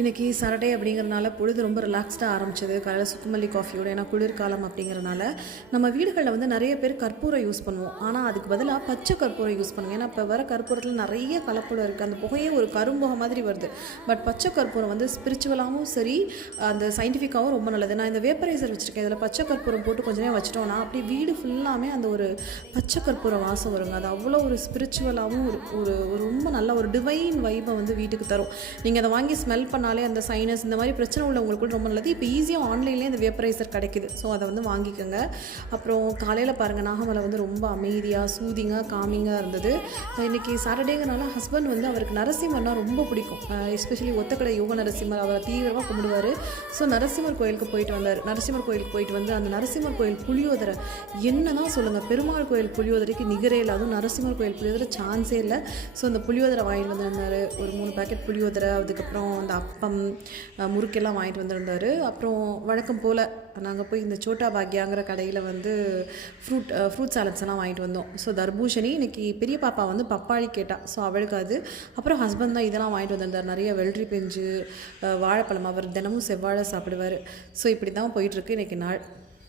இன்றைக்கி சாட்டர்டே அப்படிங்கிறனால பொழுது ரொம்ப ரிலாக்ஸ்டாக ஆரம்பிச்சது காலையில் சுக்குமல்லி காஃபியோட. ஏன்னா குளிர்காலம் அப்படிங்கிறனால நம்ம வீடுகளில் வந்து நிறைய பேர் கற்பூரம் யூஸ் பண்ணுவோம். ஆனால் அதுக்கு பதிலாக பச்சை கற்பூரம் யூஸ் பண்ணுவோம். ஏன்னா இப்போ வர கற்பூரத்தில் நிறைய கலப்படம் இருக்குது. அந்த புகையே ஒரு கரும்புகை மாதிரி வருது. பட் பச்சை கற்பூரம் வந்து ஸ்பிரிச்சுவலாகவும் சரி, அந்த சயின்டிஃபிக்காகவும் ரொம்ப நல்லது. நான் இந்த வேப்பரைசர் வச்சுருக்கேன். இதில் பச்சை கற்பூரம் போட்டு கொஞ்ச நேரம் வச்சிட்டோன்னா அப்படி வீடு ஃபுல்லாமே அந்த ஒரு பச்சை கற்பூரம் வாசம் வருங்க. அது அவ்வளோ ஒரு ஸ்பிரிச்சுவலாகவும் ஒரு ஒரு ரொம்ப நல்ல ஒரு டிவைன் வைப்பை வந்து வீட்டுக்கு தரும். நீங்கள் அதை வாங்கி ஸ்மெல் பண்ணாலே அந்த சைனஸ் இந்த மாதிரி பிரச்சனை உள்ளவங்களுக்கு ரொம்ப நல்லது. இப்போ ஈஸியாக ஆன்லைன்லேயே இந்த வேப்பரைசர் கிடைக்குது. ஸோ அதை வந்து வாங்கிக்கோங்க. அப்புறம் காலையில் பாருங்கள், நாகமலை வந்து ரொம்ப அமைதியாக சூதிங்காக காமிங்காக இருந்தது. இன்றைக்கி சாட்டர்டேங்கிறனால ஹஸ்பண்ட் வந்து அவருக்கு நரசிம்மர்னா ரொம்ப பிடிக்கும். எஸ்பெஷலி ஒத்தக்கடை யோக நரசிம்மர் அவரை தீவிரமாக கும்பிடுவார். ஸோ நரசிம்மர் கோயிலுக்கு போயிட்டு வந்தார். நரசிம்மர் கோயிலுக்கு போயிட்டு வந்து அந்த நரசிம்மர் கோயில் புளியோதரை என்ன தான் சொல்லுங்கள், பெருமாள் கோயில் புளியோதரைக்கு நிகரே இல்லை. அதுவும் நரசிம்மர் கோயில் புளியோதரை சான்ஸே இல்லை. ஸோ அந்த புளியோதரை வாங்கிட்டு வந்திருந்தார். ஒரு 3 பேக்கெட் புளியோதரை, அதுக்கப்புறம் அந்த அப்பம், முறுக்கெல்லாம் வாங்கிட்டு வந்திருந்தார். அப்புறம் வழக்கம் போல் நாங்கள் போய் இந்த சோட்டா பாக்யாங்கிற கடையில் வந்து ஃப்ரூட் சாலட்ஸ் எல்லாம் வாங்கிட்டு வந்தோம். ஸோ தர்பூஷணி, இன்றைக்கி பெரிய பாப்பா வந்து பப்பாளி கேட்டால், ஸோ அவளுக்கு அது. அப்புறம் ஹஸ்பண்ட் தான் இதெல்லாம் வாங்கிட்டு வந்திருந்தார். நிறைய வெள்ளரி பிஞ்சு, வாழைப்பழம். அவர் தினமும் செவ்வாழை சாப்பிடுவார். ஸோ இப்படி தான் போயிட்டுருக்கு இன்றைக்கி நாள்.